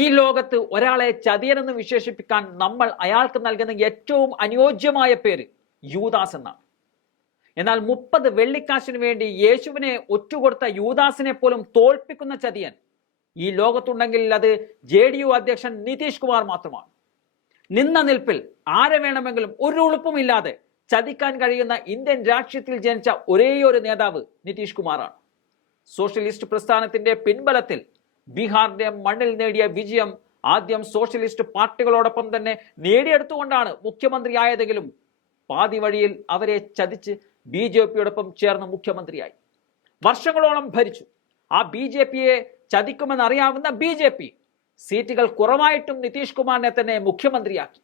ഈ ലോകത്ത് ഒരാളെ ചതിയനെന്ന് വിശേഷിപ്പിക്കാൻ നമ്മൾ അയാൾക്ക് നൽകുന്ന ഏറ്റവും അനുയോജ്യമായ പേര് യൂദാസ് എന്നാണ്. എന്നാൽ 30 വെള്ളിക്കാശിന് വേണ്ടി യേശുവിനെ ഒറ്റുകൊടുത്ത യൂദാസിനെ പോലും തോൽപ്പിക്കുന്ന ചതിയൻ ഈ ലോകത്തുണ്ടെങ്കിൽ അത് JDU അധ്യക്ഷൻ നിതീഷ് കുമാർ മാത്രമാണ്. നിന്ന നിൽപ്പിൽ ആരെ വേണമെങ്കിലും ഒരു ഉളുപ്പുമില്ലാതെ ചതിക്കാൻ കഴിയുന്ന ഇന്ത്യൻ രാഷ്ട്രീയത്തിൽ ജനിച്ച ഒരേയൊരു നേതാവ് നിതീഷ് കുമാറാണ്. സോഷ്യലിസ്റ്റ് പ്രസ്ഥാനത്തിന്റെ പിൻബലത്തിൽ ബീഹാറിന്റെ മണ്ണിൽ നേടിയ വിജയം ആദ്യം സോഷ്യലിസ്റ്റ് പാർട്ടികളോടൊപ്പം തന്നെ നേടിയെടുത്തുകൊണ്ടാണ് മുഖ്യമന്ത്രിയായതെങ്കിലും പാതി വഴിയിൽ അവരെ ചതിച്ച് BJPയോടൊപ്പം ചേർന്ന് മുഖ്യമന്ത്രിയായി. വർഷങ്ങളോളം ഭരിച്ചു. ആ BJPയെ ചതിക്കുമെന്നറിയാവുന്ന BJP സീറ്റുകൾ കുറവായിട്ടും നിതീഷ് കുമാറിനെ തന്നെ മുഖ്യമന്ത്രിയാക്കി.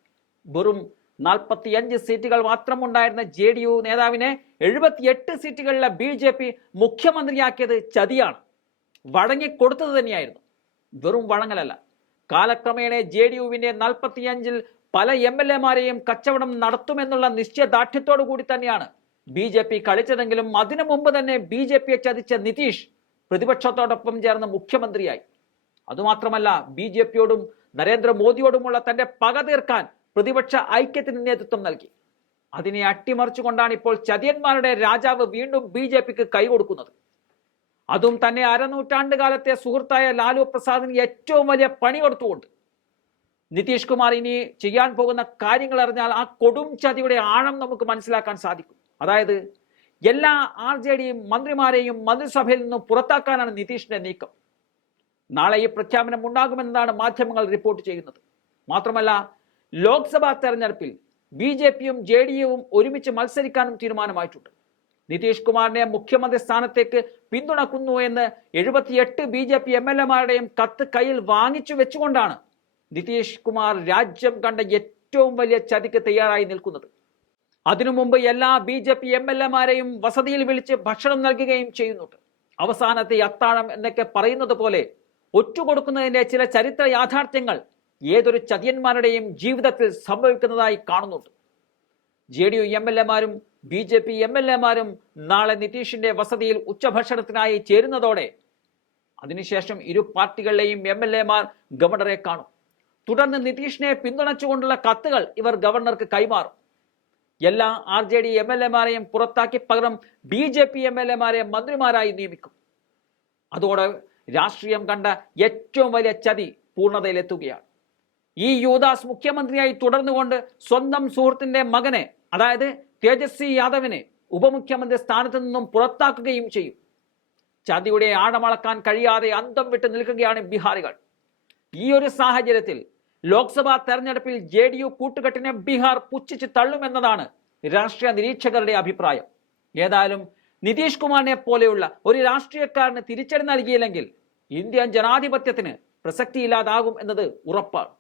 വെറും 45 സീറ്റുകൾ മാത്രമുണ്ടായിരുന്ന JDU നേതാവിനെ 78 സീറ്റുകളിലെ BJP മുഖ്യമന്ത്രിയാക്കിയത് ചതിയാണ്. വഴങ്ങിക്കൊടുത്തത് തന്നെയായിരുന്നു, വെറും വഴങ്ങലല്ല. കാലക്രമേണ JDUവിന്റെ 45-ൽ പല MLAമാരെയും കച്ചവടം നടത്തുമെന്നുള്ള നിശ്ചയദാർഢ്യത്തോടു കൂടി തന്നെയാണ് BJP കളിച്ചതെങ്കിലും അതിനു മുമ്പ് തന്നെ BJPയെ ചതിച്ച നിതീഷ് പ്രതിപക്ഷത്തോടൊപ്പം ചേർന്ന് മുഖ്യമന്ത്രിയായി. അതുമാത്രമല്ല, BJPയോടും നരേന്ദ്രമോദിയോടുമുള്ള തന്റെ പക തീർക്കാൻ പ്രതിപക്ഷ ഐക്യത്തിന് നേതൃത്വം നൽകി. അതിനെ അട്ടിമറിച്ചുകൊണ്ടാണ് ഇപ്പോൾ ചതിയന്മാരുടെ രാജാവ് വീണ്ടും BJPക്ക് കൈകൊടുക്കുന്നത്. അതും തന്നെ അരനൂറ്റാണ്ട് കാലത്തെ സുഹൃത്തായ ലാലു പ്രസാദിന് ഏറ്റവും വലിയ പണി കൊടുത്തുകൊണ്ട്. നിതീഷ് കുമാർ ഇനി ചെയ്യാൻ പോകുന്ന കാര്യങ്ങൾ അറിഞ്ഞാൽ ആ കൊടും ചതിയുടെ ആഴം നമുക്ക് മനസ്സിലാക്കാൻ സാധിക്കും. അതായത് എല്ലാ RJD മന്ത്രിമാരെയും മന്ത്രിസഭയിൽ നിന്നും പുറത്താക്കാനാണ് നിതീഷിന്റെ നീക്കം. നാളെ ഈ പ്രഖ്യാപനം ഉണ്ടാകുമെന്നാണ് മാധ്യമങ്ങൾ റിപ്പോർട്ട് ചെയ്യുന്നത്. മാത്രമല്ല, ലോക്സഭാ തെരഞ്ഞെടുപ്പിൽ BJPയും JDUവും ഒരുമിച്ച് മത്സരിക്കാനും തീരുമാനമായിട്ടുണ്ട്. നിതീഷ് കുമാറിനെ മുഖ്യമന്ത്രി സ്ഥാനത്തേക്ക് പിന്തുണക്കുന്നു എന്ന് 78 BJP MLAമാരുടെയും കത്ത് കയ്യിൽ വാങ്ങിച്ചു വെച്ചുകൊണ്ടാണ് നിതീഷ് കുമാർ രാജ്യം കണ്ട ഏറ്റവും വലിയ ചതിക്ക് തയ്യാറായി നിൽക്കുന്നത്. അതിനു മുമ്പ് എല്ലാ BJP MLAമാരെയും വസതിയിൽ വിളിച്ച് ഭക്ഷണം നൽകുകയും ചെയ്യുന്നുണ്ട്. അവസാനത്തെ അത്താഴം എന്നൊക്കെ പറയുന്നത് പോലെ ഒറ്റുകൊടുക്കുന്നതിന്റെ ചില ചരിത്ര യാഥാർത്ഥ്യങ്ങൾ ഏതൊരു ചതിയന്മാരുടെയും ജീവിതത്തിൽ സംഭവിക്കുന്നതായി കാണുന്നുണ്ട്. JDU MLAമാരും BJP MLAമാരും നാളെ നിതീഷിന്റെ വസതിയിൽ ഉച്ചഭക്ഷണത്തിനായി ചേരുന്നതോടെ അതിനുശേഷം ഇരു പാർട്ടികളിലെയും MLAമാർ ഗവർണറെ കാണും. തുടർന്ന് നിതീഷിനെ പിന്തുണച്ചുകൊണ്ടുള്ള കത്തുകൾ ഇവർ ഗവർണർക്ക് കൈമാറും. എല്ലാ RJD MLAമാരെയും പുറത്താക്കി പകരം BJP MLAമാരെ മന്ത്രിമാരായി നിയമിക്കും. അതോടെ രാഷ്ട്രീയം കണ്ട ഏറ്റവും വലിയ ചതി പൂർണ്ണതയിലെത്തുകയാണ്. ഈ യൂദാസ് മുഖ്യമന്ത്രിയായി തുടർന്നുകൊണ്ട് സ്വന്തം സുഹൃത്തിന്റെ മകനെ, അതായത് തേജസ്വി യാദവിനെ ഉപമുഖ്യമന്ത്രി സ്ഥാനത്ത് നിന്നും പുറത്താക്കുകയും ചെയ്യും. ചതിയുടെ ആഴമളക്കാൻ കഴിയാതെ അന്തം വിട്ട് നിൽക്കുകയാണ് ബീഹാറികൾ. ഈ ഒരു സാഹചര്യത്തിൽ ലോക്സഭാ തെരഞ്ഞെടുപ്പിൽ JDU കൂട്ടുകെട്ടിനെ ബീഹാർ പുച്ഛിച്ച് തള്ളുമെന്നതാണ് രാഷ്ട്രീയ നിരീക്ഷകരുടെ അഭിപ്രായം. ഏതായാലും നിതീഷ് കുമാറിനെ പോലെയുള്ള ഒരു രാഷ്ട്രീയക്കാരന് തിരിച്ചടി നൽകിയില്ലെങ്കിൽ ഇന്ത്യൻ ജനാധിപത്യത്തിന് പ്രസക്തിയില്ലാതാകും എന്നത് ഉറപ്പാണ്.